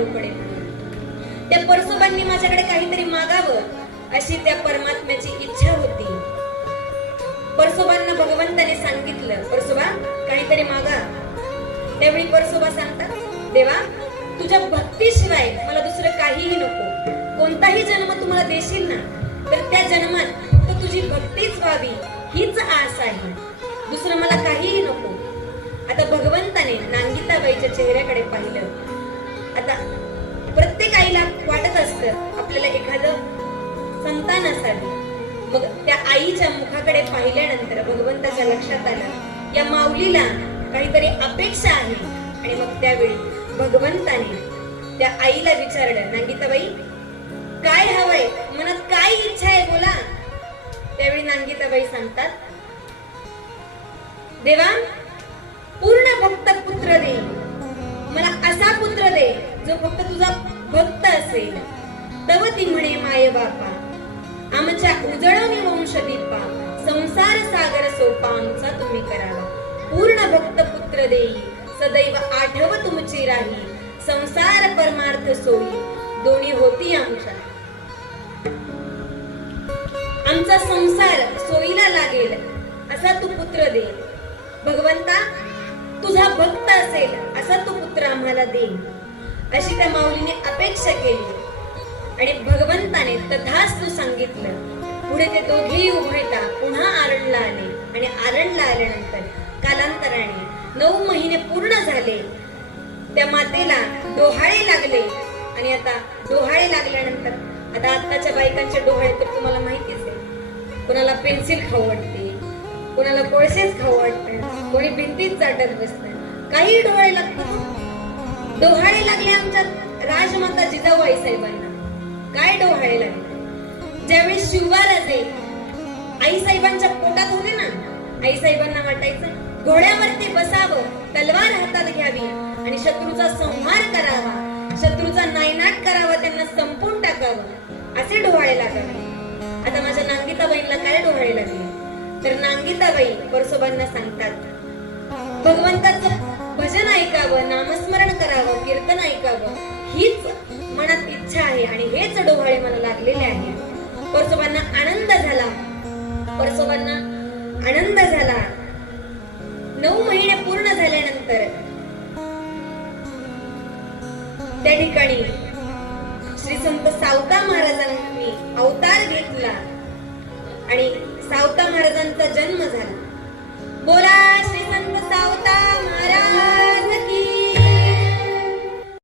दारूकडे म्हणून त्या परसोबांनी माझ्याकडे काहीतरी मागावं अशी त्या परमात्म्याची इच्छा होती. परसोबांना भगवंताने सांगितलं परसोबा काहीतरी मागा. त्यावेळी परसोबा सांगतात देवा तुझ्या भक्तीशिवाय मला दुसरं काहीही नको. कोणताही जन्म तुम्हाला देशील ना तर त्या जन्मात तर तुझी भक्तीच व्हावी हीच आस आहे. दुसरं मला काहीही नको. आता भगवंताने नांगिताबाईच्या चेहऱ्याकडे पाहिलं. आता प्रत्येक आईला वाटत असतं आपल्याला एखादं संतान असावी. मग त्या आईच्या मुखाकडे पाहिल्यानंतर भगवंताच्या लक्षात आलं या माऊलीला काहीतरी अपेक्षा आहे. आणि मग त्यावेळी भगवंताने त्या आईला विचारलं नांगिताबाई काय हवंय? मनात काय इच्छा आहे बोला. त्यावेळी नांगिताबाई सांगतात देवा जो फक्त तुझा भक्त असेल तव ती म्हणे माय बापा आमच्या उजळवणी वंश दीपा संसार सागर सोपा आमचा तुम्ही करावा. पूर्ण भक्त पुत्र देई सदैव आठव तुमची राही संसार परमार्थ सोयी दोन्ही होती आमच्या. आमचा संसार सोयीला लागेल असा तू पुत्र दे. भगवंता तुझा भक्त असेल असा तू पुत्र आम्हाला दे. अशी त्या माऊलीने अपेक्षा केली. आणि भगवंताने तथास्तु सांगितलं पुढे ते दोघेही उभयता पुन्हा आरणला आले. आणि आरणला आल्यानंतर कालांतराने नऊ महिने पूर्ण झाले. त्या मातेला डोहाळे लागले. आणि आता डोहाळे लागल्यानंतर आता आत्ताच्या बायकांचे डोहाळे तर तुम्हाला माहितीच आहे. कुणाला पेन्सिल खाऊ वाटते कुणाला कोळसेच खाऊ वाटतं कोणी भिंतीत चाटत बसतं काही डोहाळे लागतात. डोहाळे लागले आमच्या राजमाता जिजाबाई आई साहेबांना. काय डोहाळे लागले? ज्यावेळी शिवबाराजे आई साहेबांच्या पोटात होते ना आई साहेबांना वाटायचं घोड्यावरती बसावं तलवार हातात घ्यावी आणि शत्रूचा संहार करावा शत्रूचा नायनाट करावा त्यांना संपून टाकावं असे डोहाळे लागावे. आता माझ्या नांगीताबाईंना काय डोहाळे लागले? तर नांगिताबाई परसोबांना सांगतात भगवंताचं भजन ऐकावं नामस्मरण करावं कीर्तन ऐकावं हीच मनात इच्छा आहे आणि हेच डोहाळे मला लागलेले आहे. परसोबांना आनंद झाला. परसोबांना आनंद झाला. नऊ महिने पूर्ण झाल्यानंतर त्या ठिकाणी श्री संत सावता महाराजांनी अवतार घेतला आणि सावता महाराजांचा जन्म झाला. बोला!